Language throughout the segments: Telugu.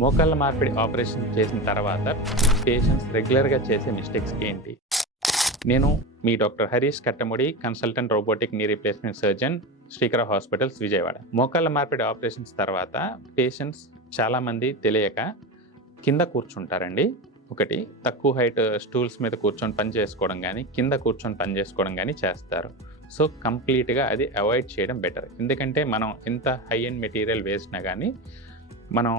మోకాళ్ళ మార్పిడి ఆపరేషన్ చేసిన తర్వాత పేషెంట్స్ రెగ్యులర్గా చేసే మిస్టేక్స్ ఏంటి? నేను మీ doctor Harish Kattamudi, consultant robotic knee replacement surgeon, Srikara hospitals, Vijayawada. మోకాళ్ళ మార్పిడి ఆపరేషన్స్ తర్వాత పేషెంట్స్ చాలామంది తెలియక కింద కూర్చుంటారండి. ఒకటి తక్కువ హైట్ స్టూల్స్ మీద కూర్చొని పని చేసుకోవడం కానీ, కింద కూర్చొని పని చేసుకోవడం కానీ చేస్తారు. సో కంప్లీట్గా అది అవాయిడ్ చేయడం బెటర్. ఎందుకంటే మనం ఎంత హై ఎండ్ మెటీరియల్ వేసినా కానీ మనం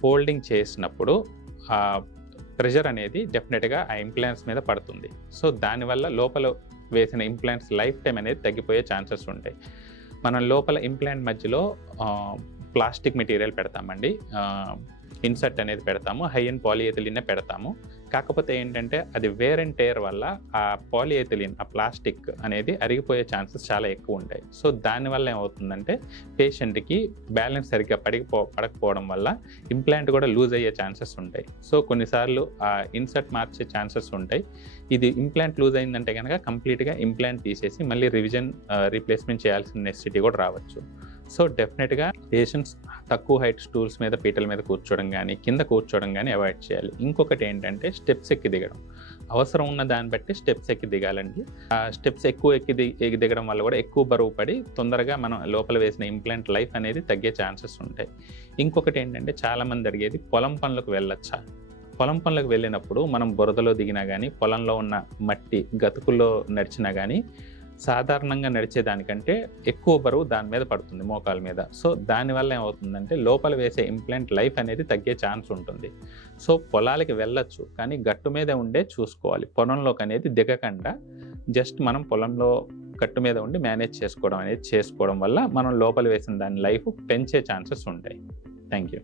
ఫోల్డింగ్ చేసినప్పుడు ప్రెషర్ అనేది డెఫినెట్గా ఆ ఇంప్లాంట్స్ మీద పడుతుంది. సో దానివల్ల లోపల వేసిన ఇంప్లాంట్స్ లైఫ్ టైం అనేది తగ్గిపోయే ఛాన్సెస్ ఉంటాయి. మనం లోపల ఇంప్లాంట్ మధ్యలో ప్లాస్టిక్ మెటీరియల్ పెడతామండి, ఇన్సర్ట్ అనేది పెడతాము, హై అండ్ పాలిఎథిలిన్ పెడతాము. కాకపోతే ఏంటంటే అది వేర్ అండ్ టేర్ వల్ల ఆ పాలిఎథిలిన్, ఆ ప్లాస్టిక్ అనేది అరిగిపోయే ఛాన్సెస్ చాలా ఎక్కువ ఉంటాయి. సో దానివల్ల ఏమవుతుందంటే పేషెంట్కి బ్యాలెన్స్ సరిగ్గా పడకపోవడం వల్ల ఇంప్లాంట్ కూడా లూజ్ అయ్యే ఛాన్సెస్ ఉంటాయి. సో కొన్నిసార్లు ఆ ఇన్సర్ట్ మార్చే ఛాన్సెస్ ఉంటాయి. ఇది ఇంప్లాంట్ లూజ్ అయిందంటే కనుక కంప్లీట్గా ఇంప్లాంట్ తీసేసి మళ్ళీ రీప్లేస్మెంట్ చేయాల్సిన నెసెసిటీ కూడా రావచ్చు. సో డెఫినెట్గా పేషెంట్స్ తక్కువ హైట్ స్టూల్స్ మీద, పీటల మీద కూర్చోవడం కానీ, కింద కూర్చోవడం కానీ అవాయిడ్ చేయాలి. ఇంకొకటి ఏంటంటే స్టెప్స్ ఎక్కి దిగడం. అవసరం ఉన్న దాన్ని బట్టి స్టెప్స్ ఎక్కి దిగాలండి. ఆ స్టెప్స్ ఎక్కువ ఎక్కి దిగడం వల్ల కూడా ఎక్కువ బరువు పడి తొందరగా మనం లోపల వేసిన ఇంప్లాంట్ లైఫ్ అనేది తగ్గే ఛాన్సెస్ ఉంటాయి. ఇంకొకటి ఏంటంటే చాలామంది అడిగేది పొలం పనులకు వెళ్ళొచ్చా? పొలం పనులకు వెళ్ళినప్పుడు మనం బురదలో దిగినా కానీ, పొలంలో ఉన్న మట్టి గతుకుల్లో నడిచినా కానీ సాధారణంగా నడిచేదానికంటే ఎక్కువ బరువు దాని మీద పడుతుంది, మోకాల మీద. సో దానివల్ల ఏమవుతుందంటే లోపల వేసే ఇంప్లాంట్ లైఫ్ అనేది తగ్గే ఛాన్స్ ఉంటుంది. సో పొలాలకి వెళ్ళొచ్చు, కానీ గట్టు మీద ఉండే చూసుకోవాలి. పొలంలోకి అనేది దిగకుండా జస్ట్ మనం పొలంలో గట్టు మీద ఉండి మేనేజ్ చేసుకోవడం వల్ల మనం లోపల వేసిన దాని లైఫ్ పెంచే ఛాన్సెస్ ఉంటాయి. Thank you.